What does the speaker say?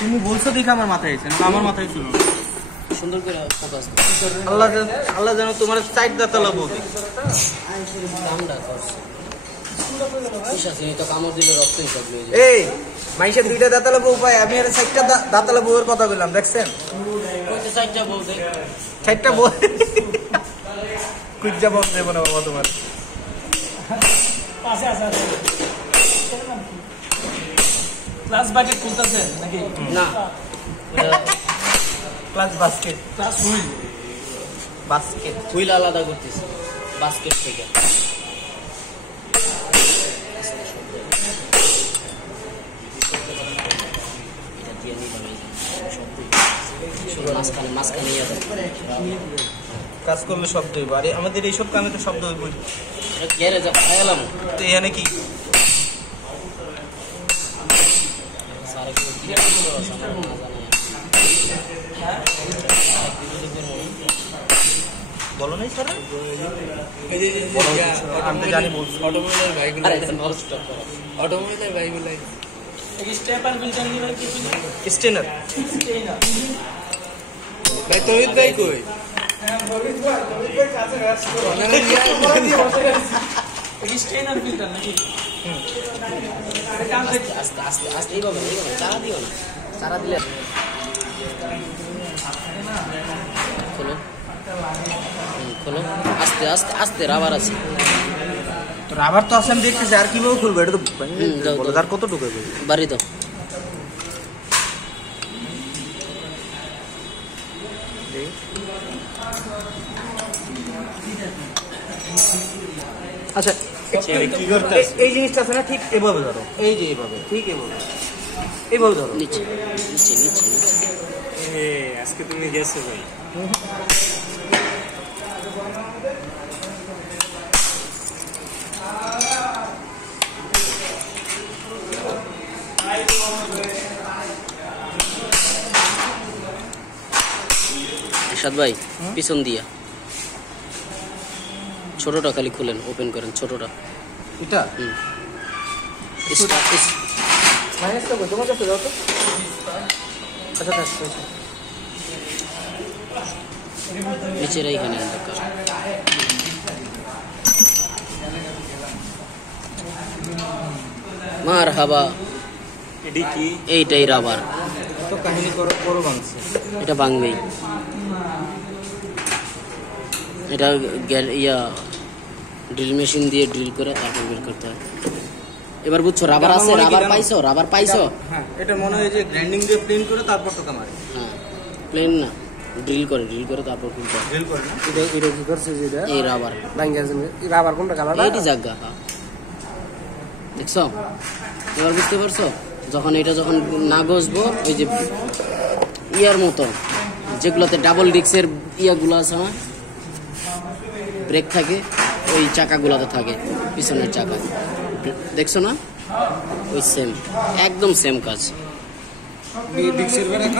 তুমি বলছো দেখে আমার মাথায় এসে, আমার মাথায় ছিল। সুন্দর করে ফোকাস আল্লাহ যেন তোমার সাইড দাঁতালা বলবে। কামটা করছে তো কামড় দিলে রক্ত হিসাব এই মাইসের দুইটা দাঁতালা বউ পায়, আমি আর সাইডটা দাঁতালা বউয়ের কথা বললাম, দেখছেন? সাইডটা বউ কুজ্জা বন্ধ দেবো না বাবা তোমার। ক্লাস বাকেট খুলতেছে নাকি? না, class basket, class wheel basket wheel আলাদা করতেছে বাস্কেট থেকে। মাঝখানে কাজ করলে শব্দ হইব, আরে আমাদের এইসব কামে তো শব্দ হইবই। গ্যারেজে পাঠালাম তো এখানে কি বলো নাই স্যার? আমি তো জানি বলছি অটোমোবাইলের বাইকগুলো স্টেপার বিল্ডার নিয়ে কিছু না স্টেনার ভাই তহিদ ভাই কই স্টেনার বিল্ডার নাকি? আস্তে আস্তে আস্তে এইভাবে চারা দিও না, চারা দিলে খোলো খোলো আস্তে আস্তে আস্তে রাবার আছে। রাবার তো আছে, আমি দেখতেছি আর কিভাবে খুলবো এটা তো আর কত ঢুকাবে বাড়ি তো আচ্ছা এই জিনিসটা আছে না, ঠিক এভাবে ধরো, এই যে এইভাবে, ঠিক এভাবে এইভাবে ধরো, নিচে নিচে নিচে নিচে। আজকে তুমি গেছো ভাই ইরশাদ ভাই পিছন দিয়া ছোটটা খালি খুলেন, ওপেন করেন ছোটটা। এটা মাইনাসটা কই তোমার কাছে দাও তো। আচ্ছা আচ্ছা নিচের এইখানে মার হাবা, এইটাই রাবার তো কাহিনী করো ভাঙছে, এটা ভাঙবেই। এটা ইয়া ড্রিল মেশিন দিয়ে ড্রিল করে তারপর বের করতে হয়। এবার বুঝছো রাবার আছে, রাবার পাইছো, রাবার পাইছো। হ্যাঁ এটা মনে হয় যে গ্রাইন্ডিং দিয়ে প্লেন করে তারপর টোকা মারে। হ্যাঁ প্লেন না, ড্রিল করে তারপর খুলতে হয়। ড্রিল করে না, এটা কি করছে যেটা এই রাবার রাবার কোনটা কালার এইটি জায়গা দেখছো? এবার বুঝতে পারছো? যখন এটা যখন না ঘষবো, ওই যে ইয়ার মতো যেগুলোতে ডাবল ডিস্কের ইয়াগুলো আছে না, ব্রেক থাকে, ওই চাকাগুলোতে থাকে পিছনের চাকা, দেখছো না? ওই সেম, একদম সেম কাজ। ডিক্সের ব্রেক